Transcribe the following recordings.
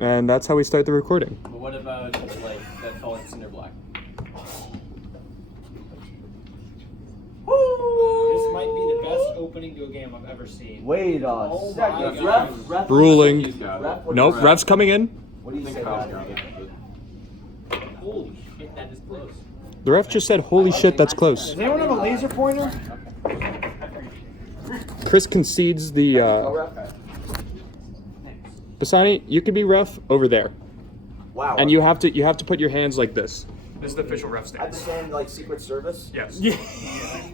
And that's how we start the recording. But what about like that falling cinder block? This might be the best opening to a game I've ever seen. Wait a second. Ref. Ruling. Nope, Ref. ref's coming in. What do you say about it? Holy shit, that is close. The ref just said, holy shit, that's close. Does anyone have a laser pointer? Chris concedes the... Go, ref. Basani, you can be ref over there. Wow. And you have to put your hands like this. This is the official ref I stance. understand, like, Secret Service? Yes. Yeah.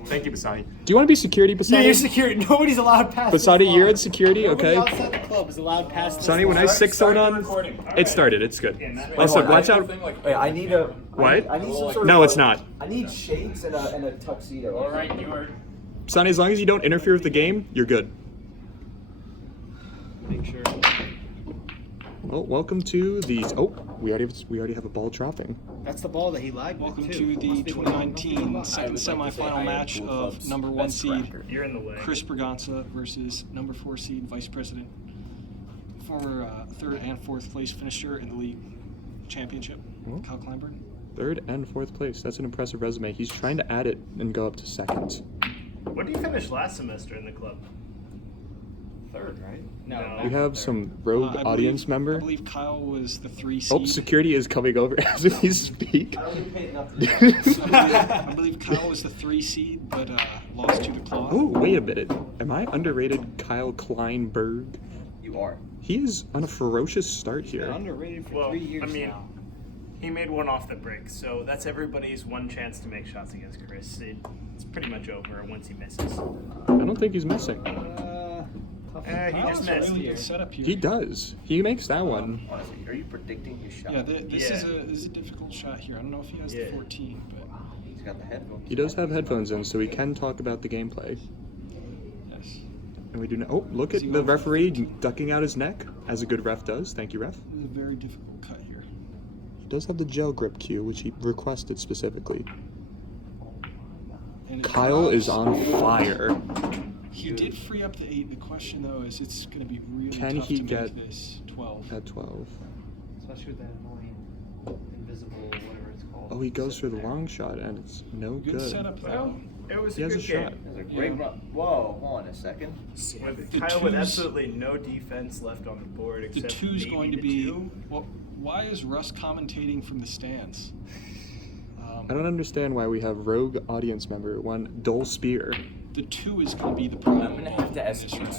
Thank you, Basani. Do you want to be security, Basani? Yeah, you're security. Nobody's allowed past this Basani, line. you're in security, okay? Nobody outside the club is allowed past this Basani, when I line. 6-0 on, it started. It's good. Also, watch out. Wait, I need a... What? I need some sort No, of, it's not. I need shades and a tuxedo. All right, you are. Basani, as long as you don't interfere with the game, you're good. Make sure. Well, welcome to the... Oh, we already have a ball dropping. That's the ball that he lagged. Welcome to the 2019 second semifinal match of number 1 seed You're in the way. Chris Bragança versus number 4 seed Vice President, former 3rd and 4th place finisher in the league championship, Kyle Kleinberg. 3rd and 4th place. That's an impressive resume. He's trying to add it and go up to 2nd. What did you finish last semester in the club? 3rd, right? No. We have some rogue audience member. I believe Kyle was the 3 seed. Oh, security is coming over as we speak. I don't get paid enough to do that. I believe Kyle was the 3 seed, but lost to the claw. Oh, wait a minute. Am I underrated Kyle Kleinberg? You are. He is on a ferocious start Been here. underrated for Well, 3 years I mean, now. he made one off the break, so that's everybody's one chance to make shots against Chris. It's pretty much over once he misses. I don't think he's missing. He Kyle's just a missed. really good setup here. He does. He makes that one. Honestly, are you predicting his shot? Yeah, this Yeah. is a difficult shot here. I don't know if he has Yeah. the 14, but He's got the headphones. He does have headphones in, so we can talk about the gameplay. yes. And we do know. Oh, look at the referee ducking out his neck, as a good ref does. Thank you, ref. This is a very difficult cut here. He does have the gel grip cue, which he requested specifically. And Kyle is on fire. He did free up the 8. The question, though, is it's going to be really Can tough he to get make this 12. At 12. Especially with that annoying invisible, whatever it's called. Oh, he goes for the long shot, and it's no Good good. setup, though. Well, it was He a has good a shot. game. That was a great run. Whoa, hold on a second. With The Kyle with twos- absolutely no defense left on the board The except 2's maybe going to the be... 2. Well, why is Russ commentating from the stands? I don't understand why we have rogue audience member one Dole Spear. The 2 is going to be the problem. I'm gonna have to in ask this you round.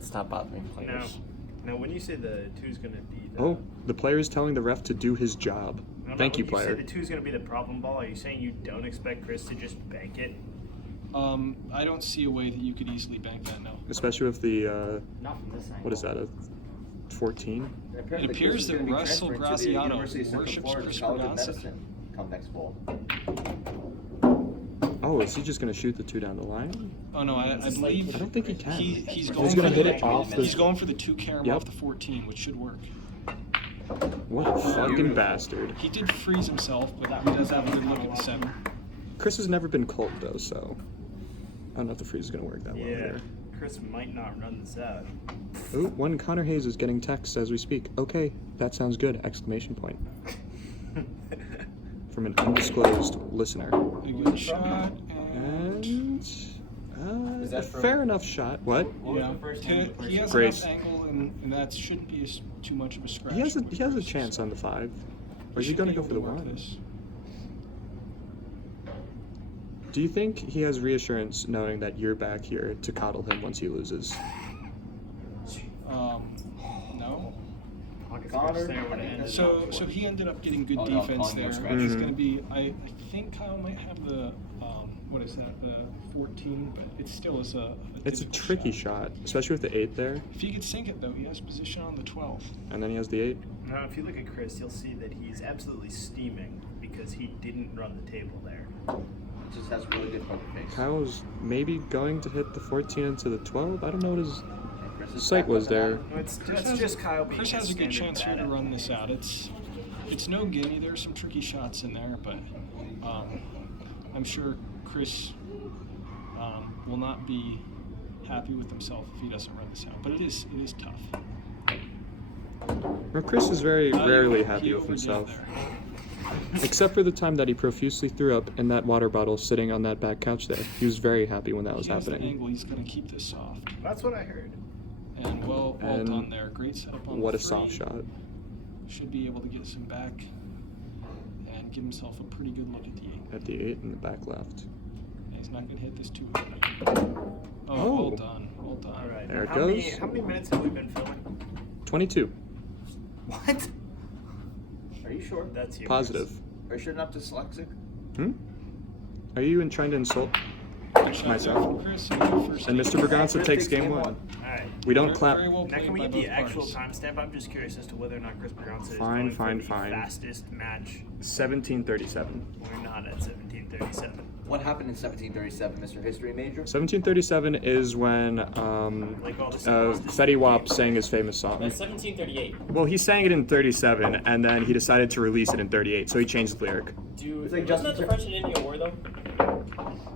to stop bothering No. players. Now, when you say the 2's going to be the... Oh, the player is telling the ref to do his job. No, no, Thank you, when player. You say the 2's going to be the problem ball. Are you saying you don't expect Chris to just bank it? I don't see a way that you could easily bank that, no. Especially with the, Not from this angle. what is that, a 14? It appears that Russell Graziano worships Chris Bragança. Come next fall. Oh, is he just going to shoot the 2 down the line? Oh no, I believe I don't think he can. he's He's going gonna for hit the, it off the- He's going for the 2 carom Yep. off the 14, which should work. What a fucking bastard. He did freeze himself, but he does have a good look at the 7. Chris has never been cold, though, so I don't know if the freeze is going to work that well Yeah. either. Chris might not run this out. Ooh, one Connor Hayes is getting texts as we speak. Okay, that sounds good! Exclamation point. From an undisclosed listener. A good shot, and And that a from- fair enough shot. What? yeah, he has Grace. enough angle, and that shouldn't be too much of a scratch. He has a chance on the 5. Or is he going to go for the 1? This. Do you think he has reassurance knowing that you're back here to coddle him once he loses? No. Connor, say what it ended. So he ended up getting good Oh, no, defense calling there. him It's scratch. going to be. I think Kyle might have the what is that, the 14, but it still is a It's a difficult tricky shot, especially with the 8 there, If he could sink it though, he has position on the 12. and then he has the 8. Now, if you look at Chris, you'll see that he's absolutely steaming because he didn't run the table there. He just has really good poker face. Kyle's maybe going to hit the 14 into the 12. I don't know what his And Chris is sight back was up and there. at No, it's Chris that's has- just Kyle being Chris has a good standard chance here to bad. run this out. It's no gimme. There's some tricky shots in there, but I'm sure Chris will not be happy with himself if he doesn't run this out. But it is tough. Well, Chris is very rarely happy He with overdid himself. there. Except for the time that he profusely threw up in that water bottle sitting on that back couch there. He was very happy when that was He has the happening. angle. He's going to keep this soft. That's what I heard. And well And done there. Great setup on What the a soft three. shot. Should be able to get some back and give himself a pretty good look at the 8. At the 8 in the back left. And he's not going to hit this 2. Oh, Oh. well done. Well done. All right. There it how goes. How many minutes have we been filming? 22. What? Are you sure? That's humorous. Positive. Are you sure not dyslexic? Hmm? Are you trying to insult Good shot myself? there from Chris. And good first And ace. Mr. Bragança Chris takes takes game game 1. one. All right. We don't Very- clap. very well Now, played can we by get the both actual parties. timestamp? I'm just curious as to whether or not Chris Bragança is Fine, going fine, for the fine. fastest match. 1737. We're not at 17:37. What happened in 1737, Mr. History Major? 1737 is when Like all the symbols just- Fetty Wap sang his famous song. That's 1738. Well, he sang it in 37, and then he decided to release it in 38, so he changed the lyric. Dude, It's like wasn't that Justin the French and Indian War though?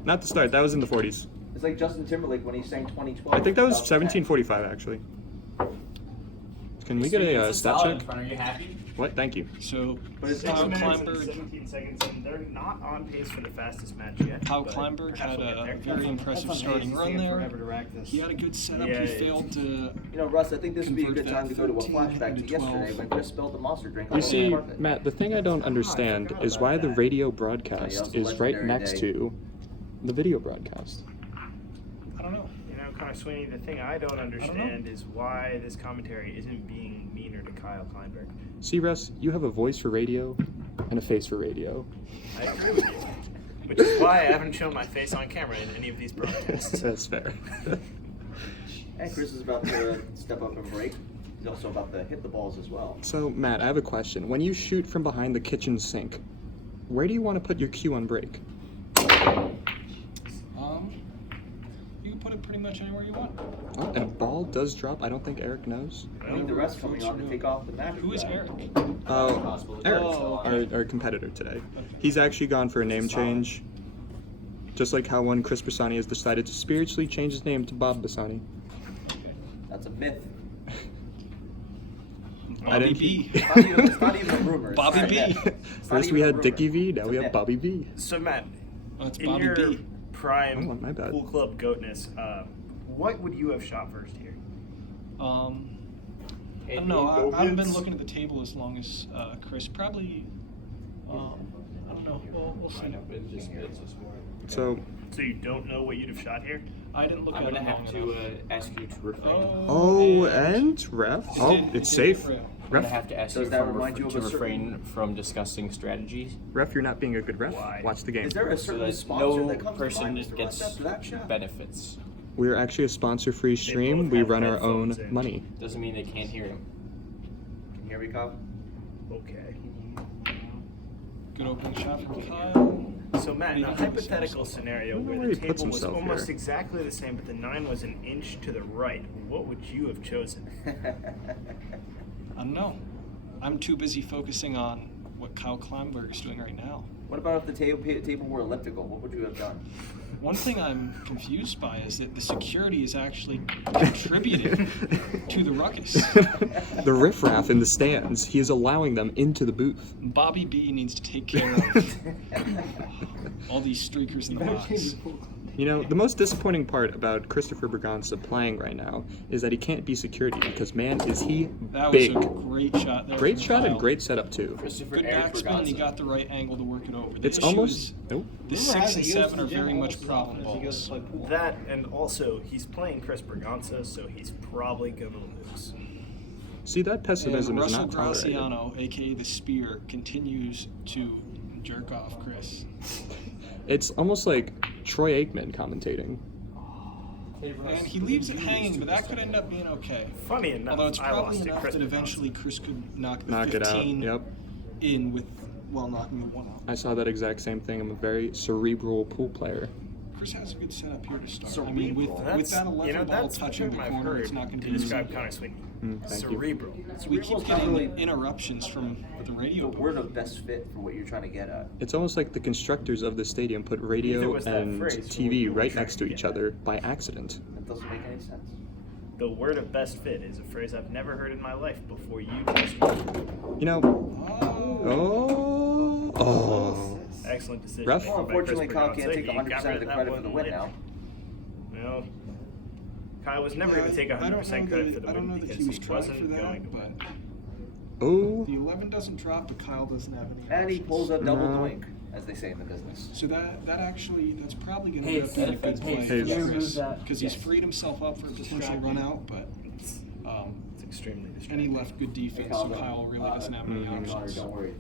Not the start, that was in the 40s. It's like Justin Timberlake when he sang 2012. I think that was 2010. 1745, actually. Can we get a It's stat solid in check? front. Are you happy? What? Thank you. So, But it's Kyle 6 minutes and Kleinberg, 17 seconds, and they're not on pace for the fastest match yet. Kyle but Kleinberg perhaps had we'll get a there. very impressive starting run there. He had a good setup. Yeah, He it- failed to. You know, Russ, I think this would be a Convert good time that to go to a 13 flashback to into yesterday 12. when Chris spilled the monster drink all You over see, the carpet. Matt, the thing I don't understand forgot is about why the that. radio Yeah, broadcast it was a is right legendary next day. to the video broadcast. I don't know. You know, Connor Sweeney, the thing I don't understand is why this commentary isn't being meaner to Kyle Kleinberg. See, Russ, you have a voice for radio and a face for radio. I agree with you. Which is why I haven't shown my face on camera in any of these broadcasts. That's fair. And Chris is about to step up and break. He's also about to hit the balls as well. So, Matt, I have a question. When you shoot from behind the kitchen sink, where do you want to put your cue on break? You can put it pretty much anywhere you want. Oh, and a ball does drop. I don't think Eric knows. I think the rest coming on to take off the match. Who is Eric? Oh, Eric, Oh. our competitor today. He's actually gone for a name change. Just like how one Chris Bassani has decided to spiritually change his name to Bob Bassani. That's a myth. I Bobby didn't- B. It's not even a rumor. It's Bobby not B. a myth. It's not First even we a had rumor. Dickie V, now It's a we have myth. Bobby B. So, Matt, Oh, it's in Bobby your B. prime Oh, my bad. pool club goatness, what would you have shot first here? I don't know. I haven't been looking at the table as long as Chris. Probably. I don't know. We'll see. So, So you don't know what you'd have shot here? I didn't look I'm at gonna it have long to enough. ask you to refrain. oh, and ref. It Oh, did- it's it did safe. rail. I'm gonna Ref, have to ask Does you that remind you of to a certain- refrain from discussing strategies. ref, you're not being a good ref. Why? Watch the game. Is there a So certain that sponsor no that comes person to mind, Mr. Russ, gets after that shot? benefits. We're actually a sponsor-free stream. both We have run our own headphones in. money. Doesn't mean they can't hear him. Can you hear me, Kyle? Okay. Good opening shot from Kyle. So Matt, in a hypothetical scenario I don't know where where the he puts table was himself almost here. exactly the same, but the 9 was an inch to the right, what would you have chosen? I don't know. I'm too busy focusing on what Kyle Kleinberg is doing right now. What about if the table were elliptical? What would you have done? One thing I'm confused by is that the security is actually contributing to the ruckus. The riffraff in the stands, he is allowing them into the booth. Bobby B needs to take care of all these streakers in the box. You know, the most disappointing part about Christopher Bragança playing right now is that he can't be security because, man, is he That big. was a great shot there. Great from shot and Kyle. great setup, too. Christopher Good Eric backspin, and he Bragança. got the right angle to work it over. The It's issue almost... is Nope. the 6 and 7 are very much problem balls. That, and also, he's playing Chris Bragança, so he's probably going to lose. See, that And pessimism is Russell not tolerated. Graziano, aka the Spear, continues to jerk off Chris. It's almost like Troy Aikman commentating. And he leaves it hanging, but that could end up being okay. Funny enough, Although it's I probably lost to enough Chris that Bragança. eventually Chris could knock the Knock it out. 15 Yep. in with, well, knocking the 1 out. I saw that exact same thing. I'm a very cerebral pool player. Chris has a good setup here to start. I mean, Cerebral. with That's, that 11 ball that's the touching the term I've corner, heard it's not going to to be describe easy. Connor Sweeney. Thank you. Cerebral. We keep Cerebral's not getting really interruptions from the radio the booth. word of best fit for what you're trying to get at. It's almost like the constructors of the stadium put Neither radio was that and phrase for what TV you were right trying next to to get each at. other by accident. That doesn't make any sense. The word of best fit is a phrase I've never heard in my life before you just me. You know. Oh. Excellent decision. Ref? making Well, by Chris unfortunately, Kyle Bragança. can't take He got 100% rid of the that credit for the one win later. now. Well, Kyle was never going to take 100% credit for the win because he wasn't going to win. Oh. The 11 doesn't drop, but Kyle doesn't have any. And he pulls a double No. doink, as they say in the business. So that's probably going to Hey, end up being a good hey, play hey, for you Chris, remove that. because he's Yes. freed himself up for a potential run out, but It's extremely and he distracting. left good defense, so Kyle really doesn't have many options. Don't worry.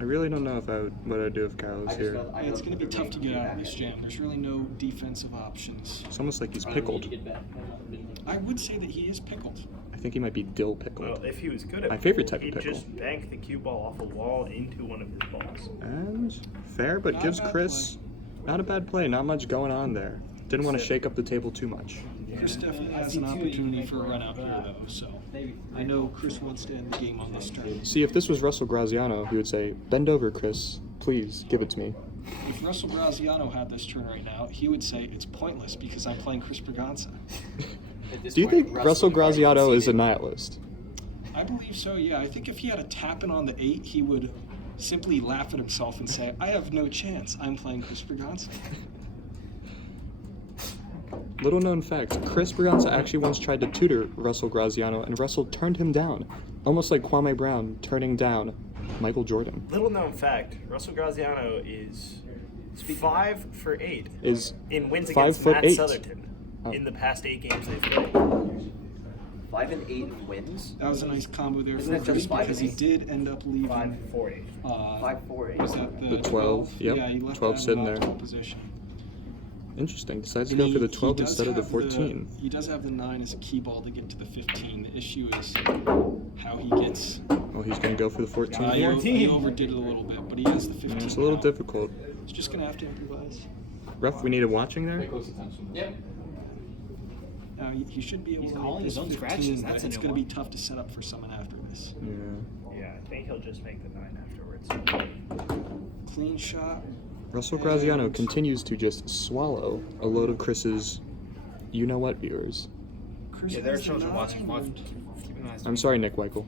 I really don't know what I'd do if Kyle was here. Yeah, it's going to be tough to get out of this jam. There's really no defensive options. It's almost like he's Probably pickled. need to get back. I would say that he is pickled. I think he might be dill pickled. Well, if he was good at My favorite pool, type of he'd pickle. just bank the cue ball off a wall into one of his balls. And fair, but Not a gives bad Chris not a bad play. Not much going on there. Didn't want to shake up the table too much. Chris definitely I has see an two, you opportunity can for a make run out one, here, though, so Maybe. I know Chris wants to end the game on this turn. See, if this was Russell Graziano, he would say, "Bend over, Chris. Please give it to me." If Russell Graziano had this turn right now, he would say it's pointless because I'm playing Chris Bragança. Do you think Russell Graziano is a nihilist? I believe so, yeah. I think if he had a tap-in on the 8, he would simply laugh at himself and say, I have no chance. I'm playing Chris Bragança. Little known fact, Chris Bragança actually once tried to tutor Russell Graziano, and Russell turned him down. Almost like Kwame Brown turning down Michael Jordan. Little known fact, Russell Graziano is 5 for 8 Is in wins 5 against foot Matt 8. Southerton Oh. in the past 8 games they've played. 5 and 8 wins. That was a nice combo there Isn't for that Chris just 5 because and he 8? did end up leaving. 5 for 8. 5-4-8. Was that The 12, yep. Yeah, he left 12 that sitting in there. optimal position. interesting. Decides to And go for the he 12 does instead of the have 14. He does have the 9 as a key ball to get to the 15. The issue is how he gets. Oh, he's going to go for the 14 here. He overdid it a little bit, but he has the 15. Yeah, it's a little now. difficult. He's just gonna have to improvise. Ref, we needed watching there. Yep. Now he should be able He's to calling make his this own 15, scratches. but That's a it's new gonna be one. tough to set up for someone after this. Yeah. Yeah, I think he'll just make the 9 afterwards. Clean shot. Russell Graziano And- continues to just swallow a load of Chris's you-know-what viewers. Chris Yeah, there has are shows the we're watching. 9, Watch. and Keep an eye on I'm sorry, Nick Weichel.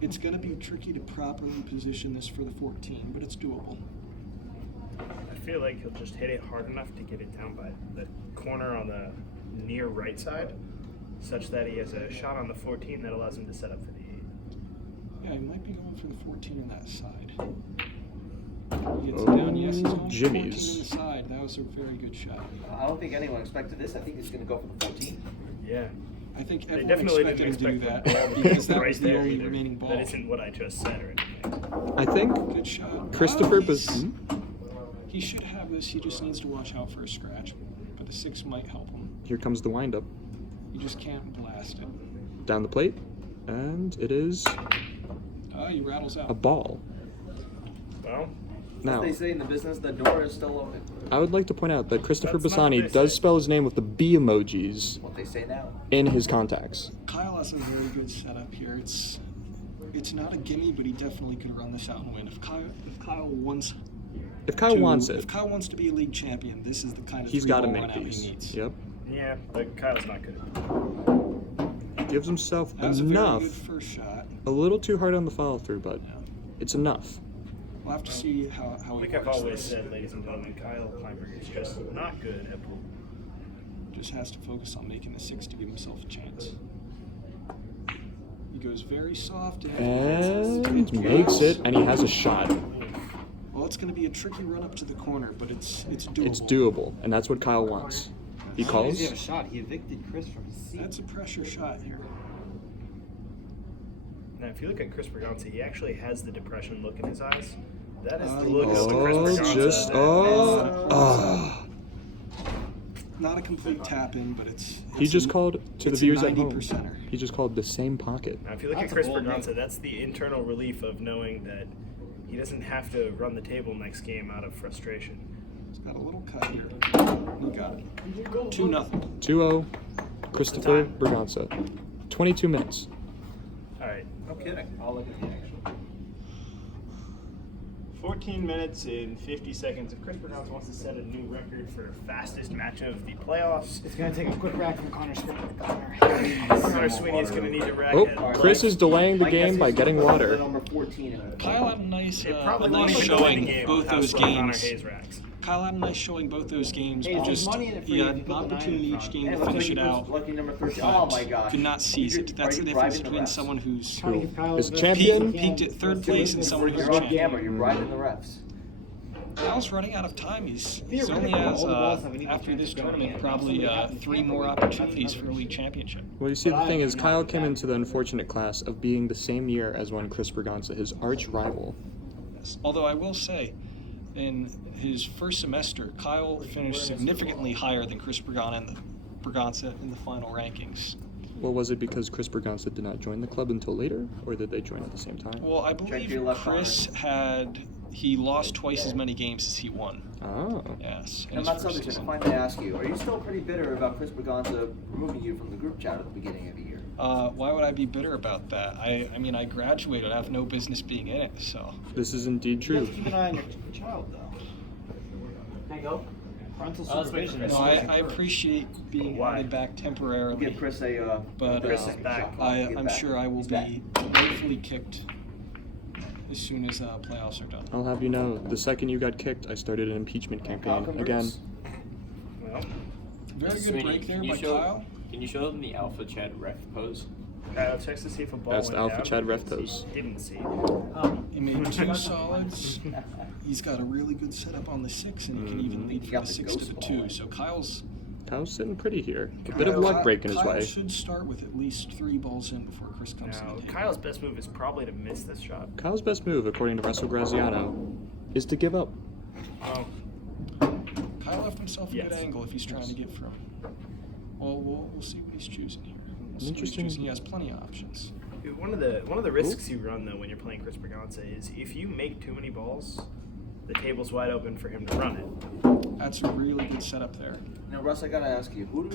It's gonna be tricky to properly position this for the 14, but it's doable. I feel like he'll just hit it hard enough to get it down by the corner on the near right side, such that he has a shot on the 14 that allows him to set up for the 8. Yeah, he might be going for the 14 on that side. He gets it down. Yes, he's going for 14 on Jimmies. the side. That was a very good shot. I don't think anyone expected this. I think he's going to go for the 14 Yeah. I think They everyone definitely expected him didn't to do expect that the ball because that right was the there only either. remaining ball. That isn't what I just said or anything. I think Good shot. Christopher Oh, Bas- he should have this. He just needs to watch out for a scratch. But the 6 might help him. Here comes the windup. You just can't blast it. Down the plate. And it is He rattles out. a ball. Well, Now, As they say in the business, the door is still open. I would like to point out that Christopher That's not what Bassani they does say. spell his name with the B emojis What they say now. in his contacts. Kyle has a very good setup here. It's not a gimme, but he definitely could run this out and win. If Kyle wants If Kyle wants if it, Kyle wants to be a league champion, this is the kind of he's got to three-ball make run out these. he needs. Yep. yeah, but Kyle's not good. Gives himself That was a very enough. good first shot. A little too hard on the follow through, but Yeah. it's enough. We'll have to see how he Like I've works always this. said, ladies and gentlemen, Kyle Kleinberg is just not good at pool. Just has to focus on making the 6 to give himself a chance. He goes very soft And makes it, and he has a shot. Well, it's going to be a tricky run up to the corner, but it's doable. It's doable, and that's what Kyle wants. He Not only does calls. he have a shot. He evicted Chris from his seat. That's a pressure shot here. Now, if you look at Chris Bragança, he actually has the depression look in his eyes. That is the Oh, look of the Chris Oh, Bragança. just oh. Not a complete tap in, but it's He just a- called to the it's a viewers at home. 90%er. He just called the same pocket. Now, if you look That's at a Chris bold Bragança, move. that's the internal relief of knowing that he doesn't have to run the table next game out of frustration. It's got a little cut here. He got it. 2-0. 2-0, Christopher Bragança. 22 minutes. All right. No kidding. I'll look at the actual. 14 minutes and 50 seconds. If Chris Bragança wants to set a new record for fastest match of the playoffs, It's gonna take a quick rack from Connor Connor Sweeney is going to need to rack it. Oh, Chris is delaying the game by getting water. Number 14. Kyle had a nice, It a probably nice won't even win the showing game both with how those slow Connor games. Hayes racks. Kyle had a nice showing both those games, Hey, but there's just money in it for he you had if an you put the nine opportunity in each front. game Hey, to looks finish like it he out. puts lucky number 13. but Oh my gosh. could not seize You're it. That's the already difference bribing the between refs. someone who's Who is peaked, champion? peaked at third place and someone who's You're on champion. camera. You're bribing the refs. Kyle's running out of time. He's only Theoretically, has, all the balls have an equal after chance this of going tournament, in. probably Absolutely. 3 more opportunities for a league championship. Well, you see, the thing is, Kyle came into the unfortunate class of being the same year as one Chris Bragança, his arch rival. Yes. Although I will say, in his first semester, Kyle finished significantly higher than Chris Bragança in the final rankings. Well, was it because Chris Bragança did not join the club until later, or did they join at the same time? Well, I Check believe your left Chris he lost twice as many games as he won. Oh. Yes. in And his Matt first Southerton, season. if I may ask you, are you still pretty bitter about Chris Bragança removing you from the group chat at the beginning of the year? Why would I be bitter about that? I mean, I graduated. I have no business being in it, so. This is indeed You have true. to keep an eye on your child, though. There you go. Parental let's wait for supervision. Chris. No, I appreciate being Why? added back We'll temporarily. give Chris a But, Chris is back. I'm sure I will be rightfully kicked as soon as playoffs are done. I'll have you know, the second you got kicked, I started an impeachment campaign again. Well, Very good Sweeney, break there can you by show- Kyle. Can you show them the Alpha Chad ref pose? Kyle checks to see if a ball That's the went Alpha down. Chad ref pose. Didn't see. He made 2 solids. He's got a really good setup on the 6, and he can even lead He from got the the 6 to the ghost 2. ball. So Kyle's Kyle's sitting pretty here. A bit of luck breaking his Kyle way. should start with at least 3 balls in before Chris comes Now, to the table. Kyle's best move is probably to miss this shot. Kyle's best move, according to Russell Graziano, is to give up. Oh, Kyle left himself a Yes. good angle if he's trying to get from. Well, we'll see what he's choosing here. We'll see what he's Interesting. choosing. He has plenty of options. one of the risks you run though when you're playing Chris Bragança is if you make too many balls, the table's wide open for him to run it. That's a really good setup there. Now, Russ, I gotta ask you, who's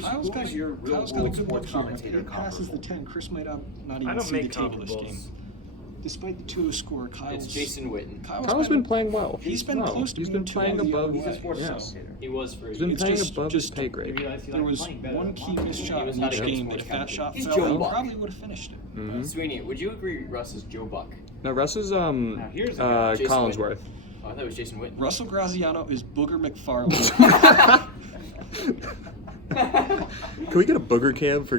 your real Kyle's got a world good look sports here. If commentator he passes the comparable? 10, Chris might not I even don't see the make table this game. comparables. Despite the 2 score, It's Jason Witten. Kyle's been playing well. He's been No, close to he's being been playing 2-1 the above. other He's a way, sports yeah. commentator. He was for He's been It's playing just- above his just- pay grade. There was one key missed shot He was in not each a good game that sports if that shot He's fell, Joe he Buck. probably would have finished it. Mhm. Sweeney, would you agree Russ is Joe Buck? No, Russ is here's a guy. Jason Collinsworth. Oh, I thought it was Jason Witten. Russell Graziano is Booger McFarlane. Can we get a booger cam for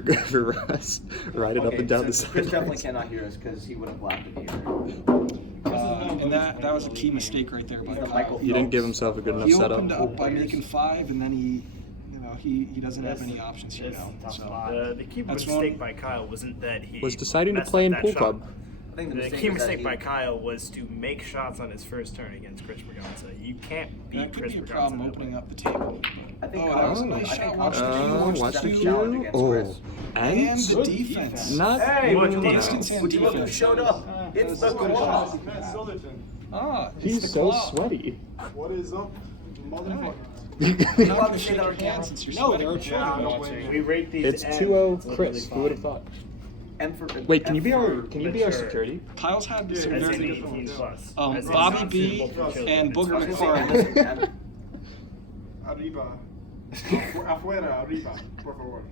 Russ? Ride it up and down the so Chris definitely sidelines. cannot hear us because he would have laughed at me. And that was a key mistake right there by Yeah, Kyle. Michael He didn't give himself a good enough He setup. opened up by making 5, and then he doesn't have any options here now. So The key That's mistake one- by Kyle wasn't that he Was deciding to messed play up in that pool shot. club. I think The mistake key was that mistake he- by Kyle was to make shots on his first turn against Chris Bragança. You can't beat that could Chris be a Bragança problem that opening way. up the table. I think Oh, that Kyle- was a nice I shot. think Watch Kyle- the cue. watch Watch the the challenge cue. against Oh, Chris. And and the defense. not. Hey, Look, would you look, distance and would you look who defense. showed up? It's the claw. Ah, it's He's the so claw. sweaty. What is up, motherfucker? You're not allowed going to to say shake that on your camera? hand since you're No, sweating. they're children. We rate these. It's M's. 2-0 It's Chris. literally Who would have fine. thought? M for, Wait, can you be M our for mature. security? Kyle's had some As in very 18 plus. As in Bobby not B suitable for children. and It's Booger fine. McFarlane. M. Arriba. Afuera, arriba, por favor.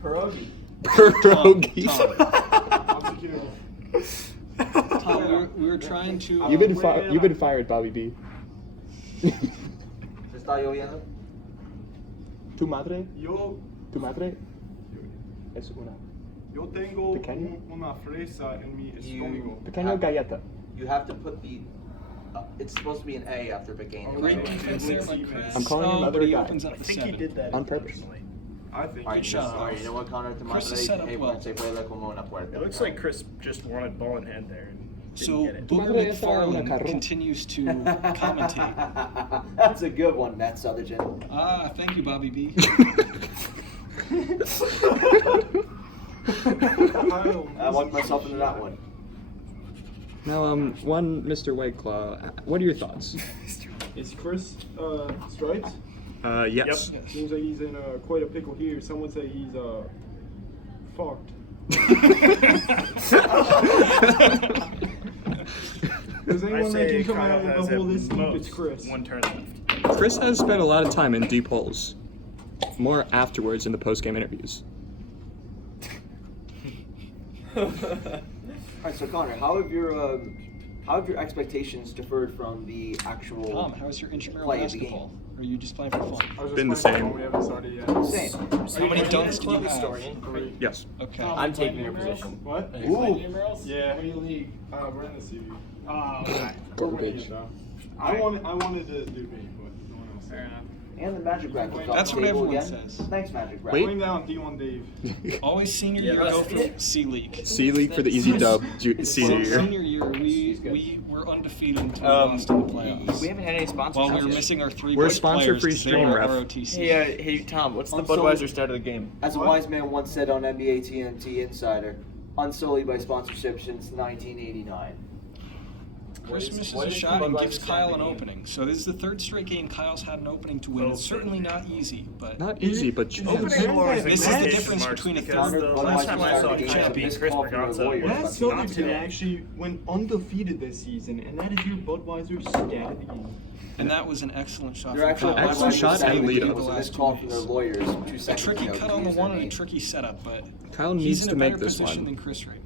Pierogi. Pierogi. I'm security. Tom, we were trying to. You've been fired, Bobby B. ¿Se está lloviendo? Tu madre? Yo, Tu madre? Es una yo tengo Pequeño. una fresa en mi estómago. pequeña galleta. You have to put the. It's supposed to be an A after beginning. Great defense there by Chris. I'm calling Oh, another but he guy. opens up I the think 7. he did that On purpose. intentionally. I think. Alright, shot. Alright, you know what, Connor? Tu Chris madre, is set up hey, well. se vuelve como una puerta. It looks like Chris just wanted ball in hand there and didn't So get it. Booger madre es una McFarlane carro. continues to commentate. That's a good one, Matt Southerton. Ah, thank you, Bobby B. I walked myself into that one. Now, one Mr. Whiteclaw. What are your thoughts? Is Chris striped? Yes. Seems like he's in quite a pickle here. Someone say he's fucked. Does I anyone say making Kyle out has the whole at this deep, it's most Chris. one turn left. Chris has spent a lot of time in deep holes. More afterwards in the post-game interviews. All right, so Connor, how have your expectations differed from the actual Tom, how's your intramural play of the basketball? Or are you just playing for fun? I was just Been the playing same. phone, We haven't started yet. Same. How many dunks do you have? Three. Yes. Okay. I'm taking your position. What? Ooh. Yeah. We're in the CV. Oh, okay. We're winning Garbage. it though. I wanted to do B, but no one else. Fair enough. And the Magic Rack was off That's the what table everyone again. says. Thanks, Magic Rack. Wait. Going down D1 Dave. Always senior Yeah, year, go that's- for C League. C League for the easy dub. Senior year. Senior year, we were undefeated until we lost in the playoffs. We haven't had any sponsors. While we were missing our 3 We're great sponsor-free players 'cause they stream, were ref. ROTC. Hey, Tom, what's the Unsullied- Budweiser start of the game? As a What? wise man once said on NBA TNT Insider, unsullied by sponsorship since 1989. Chris misses what a is shot the and Budweiser gives stand Kyle an again? opening. So this is the 3rd straight game Kyle's had an opening to win. It's certainly not easy, but Not easy, but Opening chance. war is a This is good the gauge difference of marks between a because third- the last time I saw Budweiser Kyle started beat this Chris call from the Bragança Warriors. That was not Southerton today. actually went undefeated this season, and that is your Budweiser stat of the game. and that was an excellent shot Their from actual Kyle. Excellent shot and lead up. was a The missed last call 2 from their days. lawyers 2 A seconds tricky ago. cut on the one and a tricky setup, but Kyle he's needs in to a make better this position one. than Chris right now.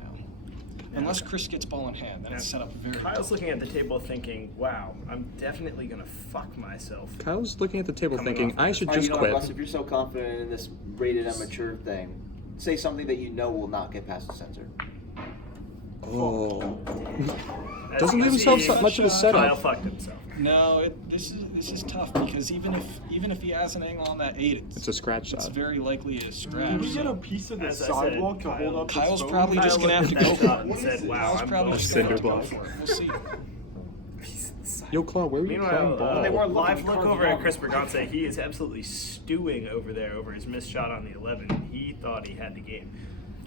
Unless Chris gets ball in hand, then it's set up very Kyle's looking at the table thinking, wow, I'm definitely going to fuck myself. Kyle's looking at the table Coming thinking, off I of should All right, just you know what, Russ, quit. if you're so confident in this rated amateur thing, say something that you know will not get past the censor. Oh. As Doesn't you leave can himself see, so much of a Kyle setup. fucked himself. No, this is tough because even if he has an angle on that 8, It's a scratch it's shot. very likely a Can scratch. we get a piece of the As I said, sidewalk to hold Kyle- up Kyle's this phone? probably just Kyle gonna have looked to at go that for shot it. and said, wow, Kyle's I'm probably going just to gonna have to Cinder go block. for it. We'll see. Yo, Claw, where were you playing Meanwhile, ball? they were Look live at look the over at card. Chris Bragança. He is absolutely stewing over there over his missed shot on the 11. He thought he had the game.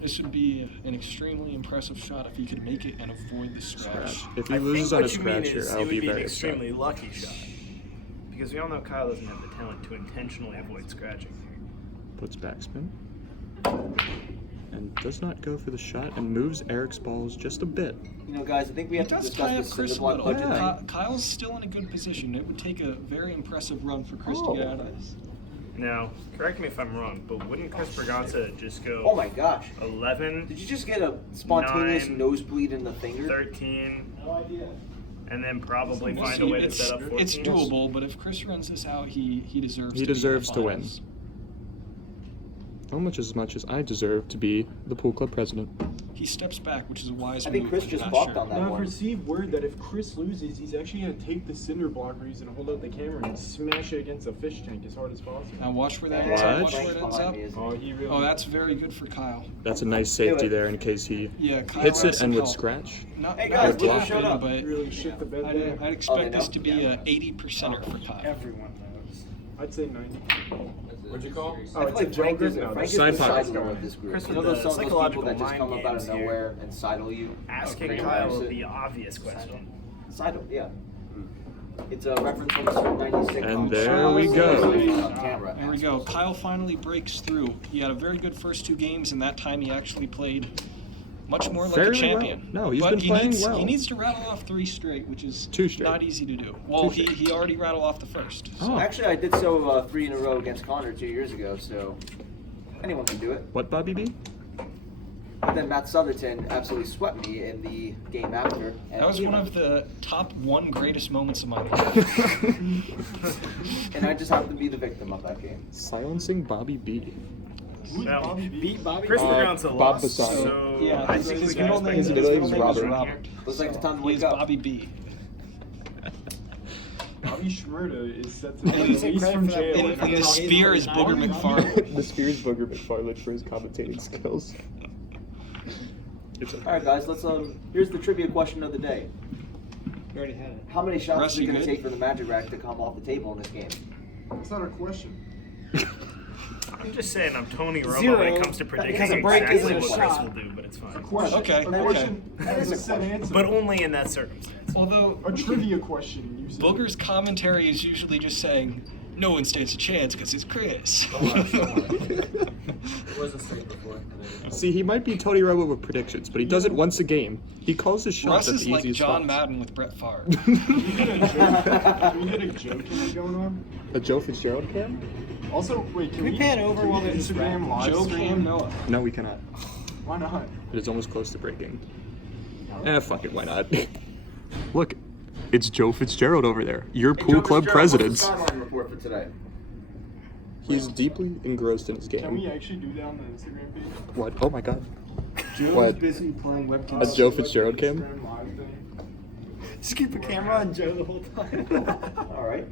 This would be an extremely impressive shot if he could make it and avoid the scratch. If he I loses think on a what you mean scratch here, is I'll it would be be an very upset. extremely lucky shot. Because we all know Kyle doesn't have the talent to intentionally avoid scratching. Puts backspin. And does not go for the shot and moves Eric's balls just a bit. You know, guys, I think we He have to does discuss tie up this Chris cinder a block little. budget Yeah. thing. Kyle's still in a good position. It would take a very impressive run for Chris Oh. to get out of this. Now, correct me if I'm wrong, but wouldn't Chris Bragança just go Oh my gosh. 11, Did you just get a spontaneous 9, nosebleed in the finger? 13, No idea. and then probably We'll find see. a way to It's, set up 14? it's doable, but if Chris runs this out, he deserves. He to be in the deserves to win. finals. Almost as much as I deserve to be the pool club president. He steps back, which is a wise I move. think Chris but just not balked sure. on that Now I've one. received word that if Chris loses, he's actually going to take the cinder blocker he's going to hold out the camera and smash it against a fish tank as hard as possible. Now watch where that What? ends up. Watch Thanks where it ends behind up. me, isn't Oh, it? he really. Oh, that's very good for Kyle. That's a nice safety there in case he Yeah, Kyle hits has it some and would help. scratch. Not, Hey, not guys, a look who top showed end, up. but really shit the bed there. I'd expect know? this to be a 80%er for Kyle. Everyone knows. I'd say 90. What'd you call? I Oh, feel it's like a Frank joke is, now. Frank is Side the pocket. sidler of this group. Chris, You know with those the some of those people psychological that just mind come up out of games here. nowhere and sidle you? Asking Okay. Kyle Sit. the obvious question. Sidle, yeah. It's a reference from the 96. And there we go. On camera. There we go. Kyle finally breaks through. He had a very good first 2 games, and that time he actually played much more like Fairly a champion. well. No, he's but been playing needs, well. He needs to rattle off 3 straight, which is 2 straight. not easy to do. Well, 2 straight. he already rattled off the first. So. Oh. Actually, I did so 3 in a row against Connor 2 years ago, so anyone can do it. What, Bobby B? But then Matt Southerton absolutely swept me in the game after. And That was he one won. of the top 1 greatest moments of my life. And I just happened to be the victim of that game. Silencing Bobby B. Who's Now, Bobby B? Chris Bragança Bob lost, Bassano. so Yeah, I his think we his can middle expect name, His his middle middle name name is is Robert. Robert. Looks like it's time to He wake is up. Bobby B. Bobby Schmurda is set to be And released from jail. And the spear is Booger McFarland. The Spears Booger McFarland for his commentating skills. It's okay. All right, guys. Let's Here's the trivia question of the day. You already had it. How many shots Russ, is it you going to good? take for the Magic Rack to come off the table in this game? That's not a question. I'm just saying I'm Tony Romo Zero, when it comes to predicting because a break exactly isn't a what Chris shot. will do, but it's fine. Question. Okay, A okay. question That is has a a set question. answer. But only in that circumstance. Although A trivia question. You said. Booger's commentary is usually just saying, No one stands a chance because it's Chris. It wasn't straight before. See, he might be Tony Romo with predictions, but he does it once a game. He calls his shots Russ at is the like easiest John spots. Madden with Brett Favre. Can we get a joke going on? A Joe Fitzgerald cam? Also, wait, can we pan over while the they just Instagram live Joe stream? Cam Noah. No, we cannot. Why not? It is almost close to breaking. Fuck it, why not? Look, it's Joe Fitzgerald over there, your Hey, pool Joe club Fitzgerald, president. What's the sideline report for today? He's deeply engrossed in his game. Can we actually do that on the Instagram page? What? Oh my god. Joe's What? busy playing webcam. A Joe Fitzgerald cam? Instagram live thing. Just keep a camera on Joe the whole time. All right.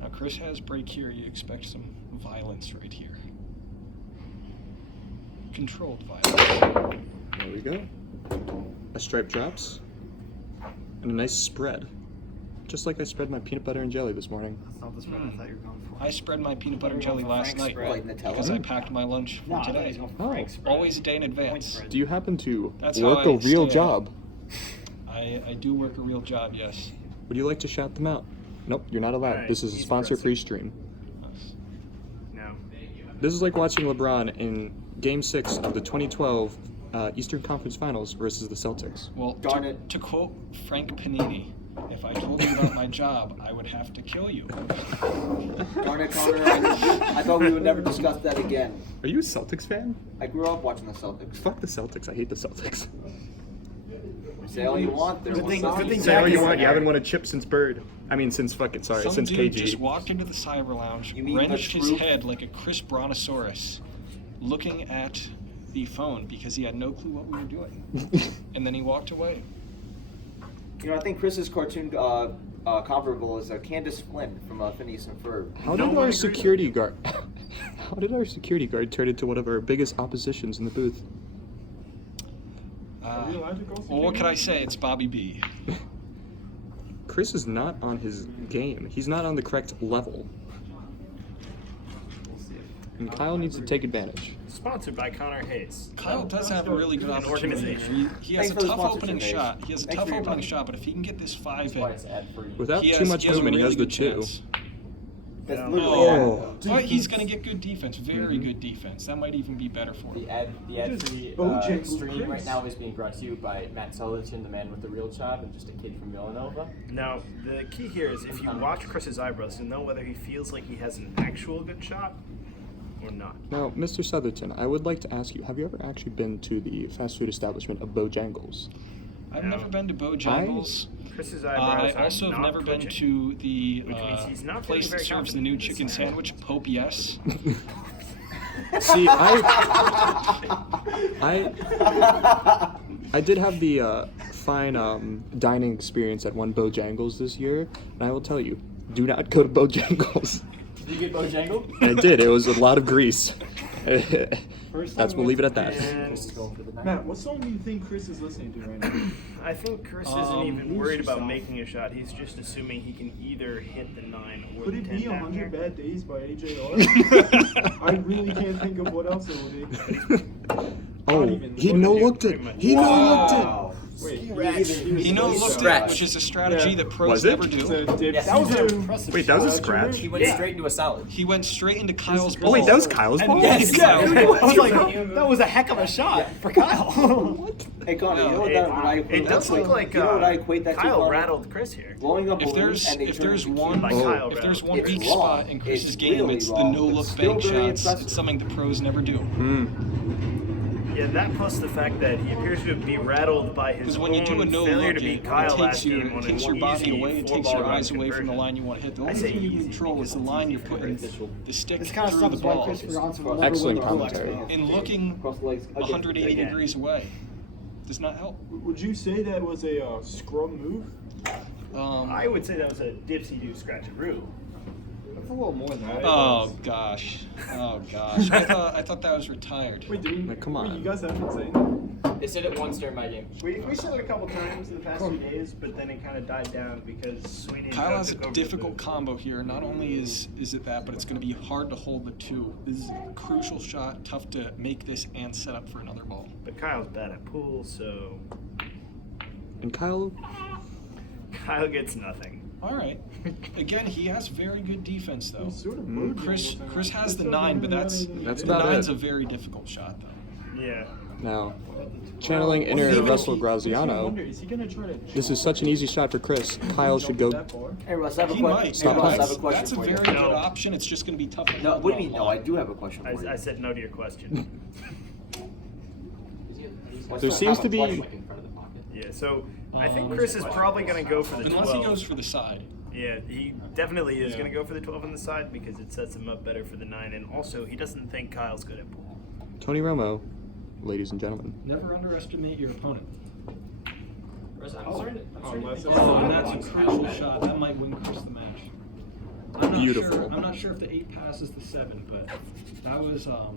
Now Chris has break here. You expect some violence right here. Controlled violence. There we go. A stripe drops. And a nice spread. Just like I spread my peanut butter and jelly this morning. That's not the spread I thought you were going for. I spread my peanut butter and jelly last night Like Nutella? because I packed my lunch for today. Oh, Always a day in advance. do you happen to That's work how a I real stay job? I do work a real job, yes. Would you like to shout them out? Nope, you're not allowed. Alright, This is a he's sponsor-free stream. No. This is like watching LeBron in Game 6 of the 2012 Eastern Conference Finals versus the Celtics. Well, Darn it. to quote Frank Panini, if I told you about my job, I would have to kill you. Darn it, Connor. I thought we would never discuss that again. Are you a Celtics fan? I grew up watching the Celtics. Fuck the Celtics. I hate the Celtics. Say all you want. They're Good one thing- side. good thing Say Jack all you is want. You there. haven't won a chip since Bird. I mean, since fucking, sorry, Some since dude KG. just walked into the cyber lounge, You mean wrenched the his truth? head like a Chris Brontosaurus, looking at the phone because he had no clue what we were doing. And then he walked away. You know, I think Chris's cartoon comparable is Candace Flynn from Phineas and Ferb. How No did one our agrees with security guard? How did our security guard turn into one of our biggest oppositions in the booth? Are we allowed to go Well, what could I say? It's Bobby B. Chris is not on his game. He's not on the correct level. And Kyle needs to take advantage. Sponsored by Connor Hayes. Kyle does have a really good An opportunity. organization. He has Thanks a for the tough sponsorship, opening Hayes. shot. He has a Thanks tough for your opening money. shot, but if he can get this 5 That's why in, it's ad-free. Without he too has, much he has a movement, he has really the good 2. chance. That's Yeah. literally Oh. But he's going to get good defense, very good defense. That might even be better for him. The ad-free Bojangles stream Chris. right now is being brought to you by Matt Southerton, the man with the real job, and just a kid from Villanova. Now, the key here is if you watch Chris's eyebrows, you'll know whether he feels like he has an actual good shot or not. Now, Mr. Southerton, I would like to ask you, have you ever actually been to the fast food establishment of Bojangles? I've No. never been to Bojangles. Chris's I eyebrows also are have not never been twitching. to the Which means he's not place that feeling very serves the confident new in this chicken scenario. sandwich, Pope Yes. See, I did have the fine dining experience at one Bojangles this year, and I will tell you, do not go to Bojangles. Did you get Bojangled? I did. It was a lot of grease. First That's time we'll leave it at went- that. And Just going for the night. Matt, what song do you think Chris is listening to right now? I think Chris isn't even lose worried about yourself. making a shot. He's just assuming he can either hit the 9 or Could the it 10 be down 100 here. Bad Days by AJR? I really can't think of what else it would be. Oh, even he look no at you, looked it. pretty much. He no looked it. Wow. Wait, He no looked it, Scratch. which is a strategy Yeah. that pros Was it? never It's do. a dip. Yes. That was an impressive Wait, that was a shot. scratch? He went Yeah. straight into a solid. He went straight into Kyle's ball. Wait, that was Kyle's ball? Yes, Yeah. I was like, that was a heck of a shot for Kyle. Hey, Connor, you know No, what I equate It does that look to? like You know what I equate that to, Kyle Connor? rattled Chris here. Blowing up If balloons there's and they if turn there's into one By Oh. Kyle if there's rattled. one It's weak wrong. spot in Chris's It's game, really it's the wrong, no but look still bank very shots. impressive. It's something the pros never do. Yeah, that plus the fact that he appears to be rattled by his Because when you do a own no failure look, to it beat Kyle takes last your game on an takes your body easy away, it takes 4-ball your run eyes away from the conversion. line you want to hit. The I only say thing you easy can control is the line you're putting the stick This kind of through stuff the is why ball Chris Bragança will never Excellent win the commentary. and looking Cross the legs. Okay. 180 Again. degrees away does not help. Would you say that was a scrum move? I would say that was a dipsy-do scratch-a-roo. That's a little more than that. Oh gosh, oh gosh! I thought that was retired. Wait, did we, Like, come wait, on. you guys haven't been saying that? They said it once during my game. We said it a couple times in the past few days, but then it kind of died down because Sweeney and Kyle Coach has took a over the difficult booth. combo here. Not only is it that, but it's going to be hard to hold the 2. This is a crucial shot, tough to make this and set up for another ball. But Kyle's bad at pool, so And Kyle, Kyle gets nothing. All right. Again, he has very good defense though. He's sort of bogeying Chris with that. Chris has the Chris 9, but doesn't have That's the about nine's it. a very difficult shot though. Yeah. Now, channeling Well, inner even if Russell he- Graziano, Is he gonna try to this is such an easy shot for Chris. Kyle should go. Hey Russ, I have a He question. might. Stop Hey, Russ, I have a playing. question That's a for very you. good No. option. It's just going to be tough. to No, hold what do it you mean? off No, I long. do have a question for you. I said no to your question. There seems to be. Yeah, so I think Chris is probably going to go for the 12. Unless he goes for the side. Yeah, he definitely is Yeah. going to go for the 12 on the side because it sets him up better for the 9, and also he doesn't think Kyle's good at pool. Tony Romo, ladies and gentlemen. Never underestimate your opponent. I'm starting unless to it's- Oh, and that's a crucial shot. That might win Chris the match. I'm not Beautiful. Sure, I'm not sure if the 8 passes the 7, but that was the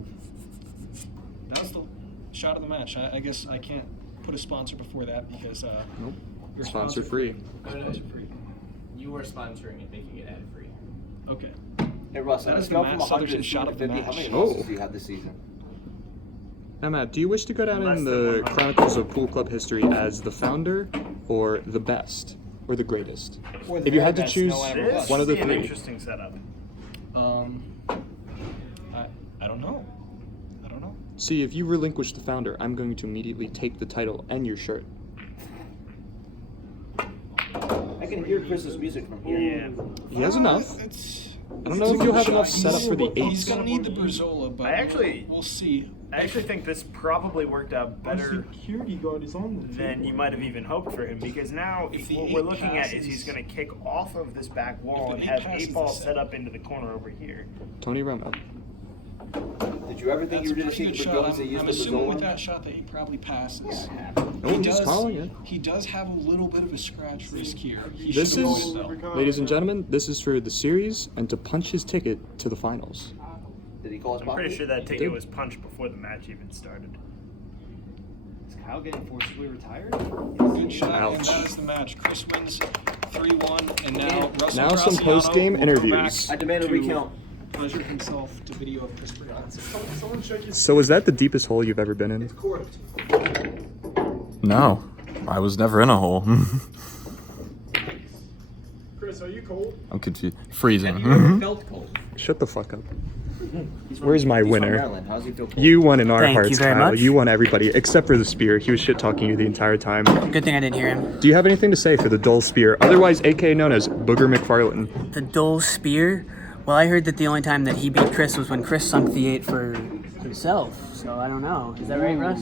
shot of the match. I guess I can't put a sponsor before that because Nope. you're Sponsor free. Sponsor free. You were sponsoring it, making it ad free. Okay. Hey Russ, That on a is the scale Matt from 100 Southerton to shot of the 250, how match. many Oh. losses do you have this season? Now, Matt, do you wish to go down Less in than the 100. Chronicles of Pool Club history as the founder, or the best, or the greatest? Or the If you very had to best choose no one ever This was. one of the would be an three. interesting setup. I don't know. I don't know. See, if you relinquish the founder, I'm going to immediately take the title and your shirt. I can hear Chris's music from here. Yeah. He has enough. It's, I don't know if you'll have enough set up for the He's 8s. gonna need the Brazola, but I actually- we'll see. I actually think this probably worked out Our better security guard is on the than you might have even hoped for him because now If the what 8 we're looking at is passes- he's going to kick off of this back wall If and the 8 have passes 8 ball the set 7. up into the corner over here. Tony Romo. Did you ever think That's you a were going to pretty see good the shot. Braganza use I'm the assuming with Brazola? that shot that he probably passes. No one just calling it. He does have a little bit of a scratch risk here. He This should avoid is, it though. ladies and gentlemen, this is for the series and to punch his ticket to the finals. Did he call his I'm pretty pocket? sure that He ticket did. was punched before the match even started. Is Kyle getting forcibly retired? Good shot, and Ouch. that is the match. Chris wins 3-1, and now Russell Now some Graziano post-game will go interviews. back I demand a to recount. Pleasure himself to video of Chris Bragança. Someone check his. So is that the deepest hole you've ever been in? No, I was never in a hole. Chris, are you cold? I'm confused. Freezing. Felt cold. Shut the fuck up. Where's my He's from winner? Maryland. How's he feel cold? You won in our Thank you hearts, very Kyle. much. You won everybody, except for the spear. He was shit-talking you the entire time. Good thing I didn't hear him. Do you have anything to say for the dull spear, otherwise aka known as Booger McFarlane? The dull spear? Well, I heard that the only time that he beat Chris was when Chris sunk the 8 for himself. So I don't know. Is that right, Russ?